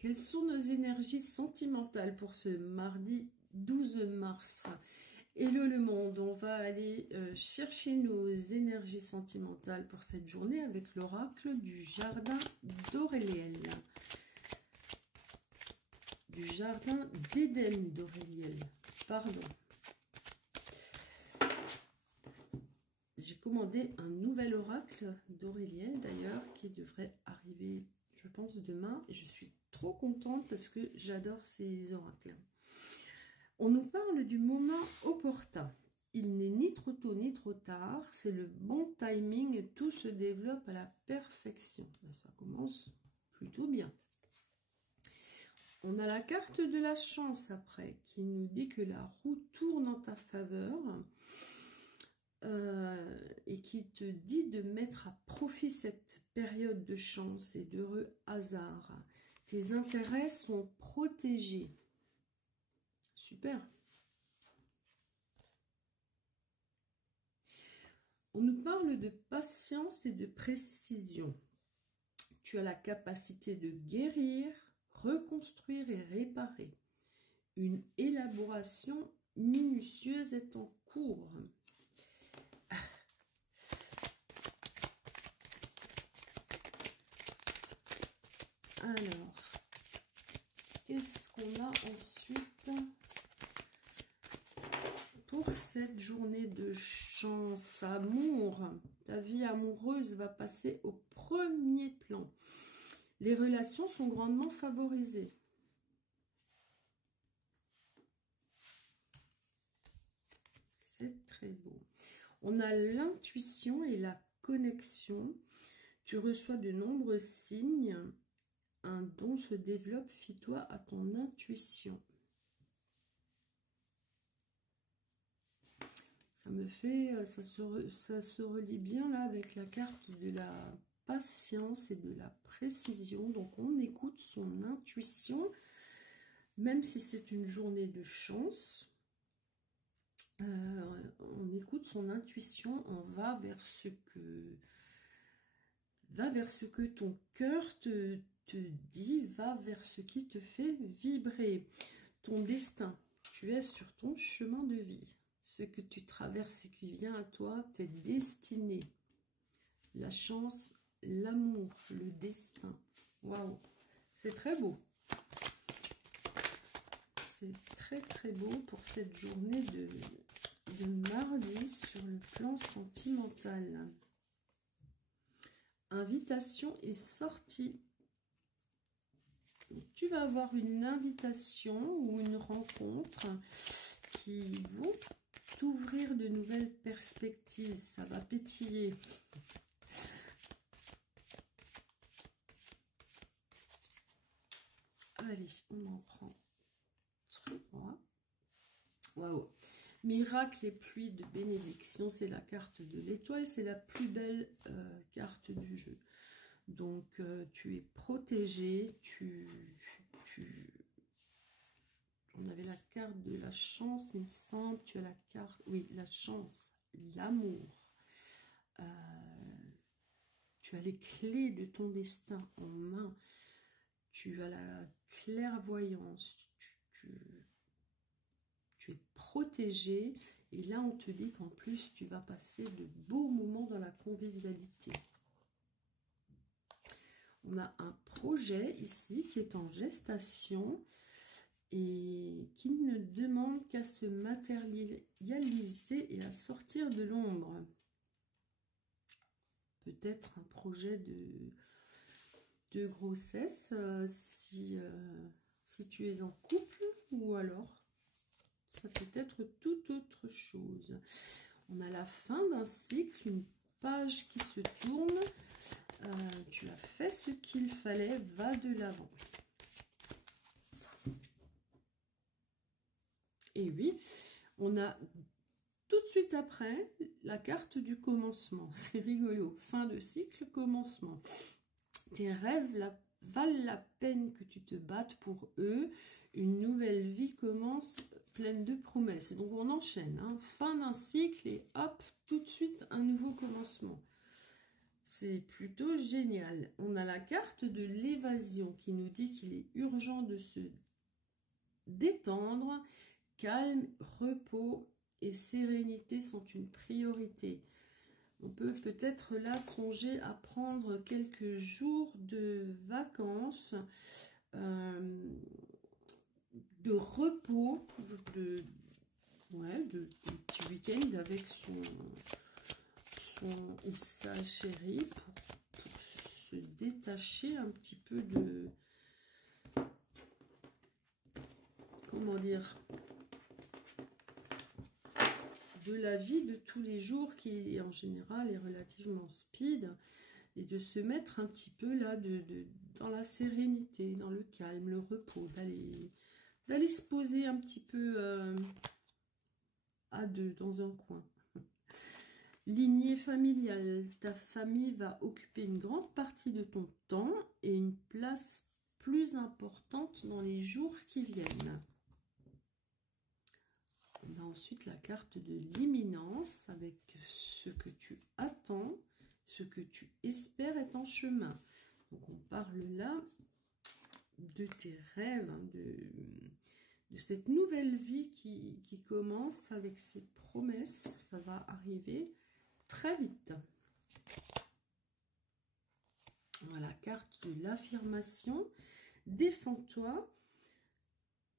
Quelles sont nos énergies sentimentales pour ce mardi 12 mars? Hello le monde, on va aller chercher nos énergies sentimentales pour cette journée avec l'oracle du jardin d'Auréliel. Du jardin d'Éden d'Auréliel, pardon. J'ai commandé un nouvel oracle d'Auréliel d'ailleurs qui devrait arriver, je pense, demain. Et je suis trop contente parce que j'adore ces oracles. On nous parle du moment opportun. Il n'est ni trop tôt ni trop tard. C'est le bon timing et tout se développe à la perfection. Ben, ça commence plutôt bien. On a la carte de la chance après qui nous dit que la roue tourne en ta faveur. Et qui te dit de mettre à profit cette période de chance et d'heureux hasard. Tes intérêts sont protégés. Super. On nous parle de patience et de précision. Tu as la capacité de guérir, reconstruire et réparer. Une élaboration minutieuse est en cours. Alors, qu'est-ce qu'on a ensuite pour cette journée de chance? Amour, ta vie amoureuse va passer au premier plan. Les relations sont grandement favorisées. C'est très beau. On a l'intuition et la connexion. Tu reçois de nombreux signes. Un don se développe, fie-toi à ton intuition. Ça me fait, ça se relie bien là avec la carte de la patience et de la précision. Donc on écoute son intuition, même si c'est une journée de chance. On écoute son intuition, on va vers ce que ton cœur te dit, va vers ce qui te fait vibrer. Ton destin, tu es sur ton chemin de vie. Ce que tu traverses et qui vient à toi, t'es destiné. La chance, l'amour, le destin. Waouh, c'est très beau. C'est très très beau pour cette journée de mardi sur le plan sentimental. Invitation et sortie. Tu vas avoir une invitation ou une rencontre qui vont t'ouvrir de nouvelles perspectives. Ça va pétiller. Allez, on en prend 3. Waouh! Miracle et pluie de bénédiction, c'est la carte de l'étoile. C'est la plus belle carte du jeu. Donc, tu es protégé, on avait la carte de la chance, il me semble, tu as la carte, oui, la chance, l'amour. Tu as les clés de ton destin en main. Tu as la clairvoyance, tu es protégé. Et là, on te dit qu'en plus, tu vas passer de beaux moments dans la convivialité. On a un projet ici qui est en gestation et qui ne demande qu'à se matérialiser et à sortir de l'ombre. Peut-être un projet de grossesse si tu es en couple, ou alors ça peut être toute autre chose. On a la fin d'un cycle, une page qui se tourne. Tu as fait ce qu'il fallait, va de l'avant. Et oui, on a tout de suite après la carte du commencement. C'est rigolo. Fin de cycle, commencement. Tes rêves valent la peine que tu te battes pour eux. Une nouvelle vie commence pleine de promesses. Donc on enchaîne. Hein. Fin d'un cycle et hop, tout de suite un nouveau commencement. C'est plutôt génial. On a la carte de l'évasion qui nous dit qu'il est urgent de se détendre. Calme, repos et sérénité sont une priorité. On peut peut-être là songer à prendre quelques jours de vacances, de repos, de petit week-end avec son ou sa chérie pour se détacher un petit peu de, comment dire, de la vie de tous les jours qui en général est relativement speed, et de se mettre un petit peu là dans la sérénité, dans le calme, le repos, d'aller se poser un petit peu à deux dans un coin. Lignée familiale, ta famille va occuper une grande partie de ton temps et une place plus importante dans les jours qui viennent. On a ensuite la carte de l'imminence avec ce que tu attends, ce que tu espères est en chemin. Donc on parle là de tes rêves, hein, de cette nouvelle vie qui commence avec ces promesses. Ça va arriver très vite. Voilà, carte de l'affirmation. Défends-toi.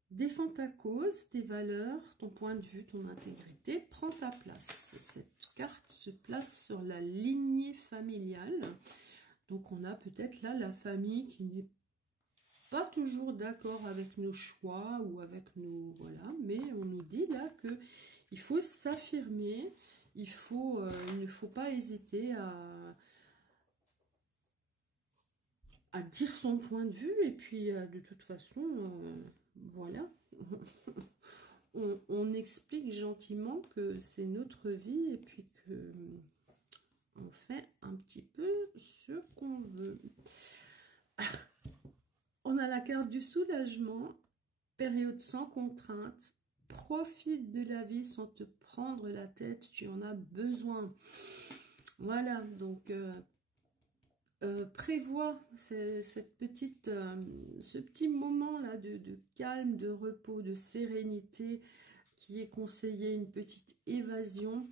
Défends ta cause, tes valeurs, ton point de vue, ton intégrité. Prends ta place. Cette carte se place sur la lignée familiale. Donc on a peut-être là la famille qui n'est pas toujours d'accord avec nos choix ou avec nos... Voilà, mais on nous dit là que il faut s'affirmer. Il ne faut pas hésiter à dire son point de vue. Et puis, de toute façon, voilà. on explique gentiment que c'est notre vie et puis que on fait un petit peu ce qu'on veut. On a la carte du soulagement, période sans contrainte. Profite de la vie sans te prendre la tête, tu en as besoin. Voilà, donc prévois ce petit moment là de calme, de repos, de sérénité qui est conseillé, une petite évasion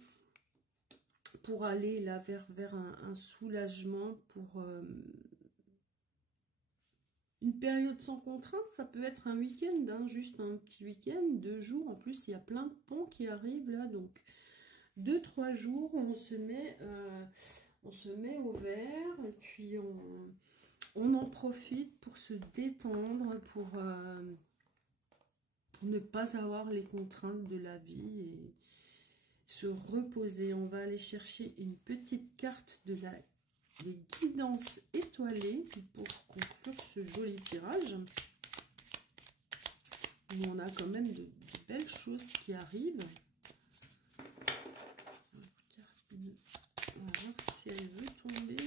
pour aller là vers un soulagement, pour une période sans contrainte. Ça peut être un week-end, hein, juste un petit week-end, 2 jours. En plus, il y a plein de ponts qui arrivent là. Donc, 2-3 jours, on se met au vert. Et puis, on en profite pour se détendre, pour ne pas avoir les contraintes de la vie et se reposer. On va aller chercher une petite carte des guidances étoilées pour conclure ce joli tirage. Où on a quand même de belles choses qui arrivent. On va voir si elle veut tomber.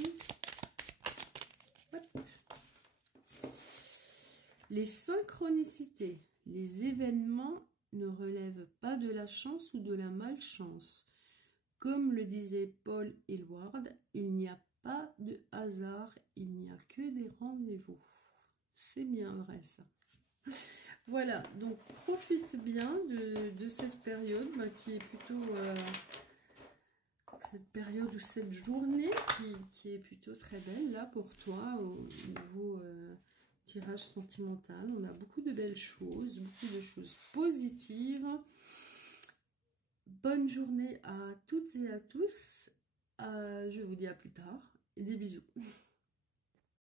Hop. Les synchronicités. Les événements ne relèvent pas de la chance ou de la malchance. Comme le disait Paul Eluard, il n'y a pas de hasard, il n'y a que des rendez-vous. C'est bien vrai ça. Voilà, donc profite bien de cette période qui est plutôt... cette période ou cette journée qui est plutôt très belle là pour toi au niveau tirage sentimental. On a beaucoup de belles choses, beaucoup de choses positives. Bonne journée à toutes et à tous. Je vous dis à plus tard et des bisous.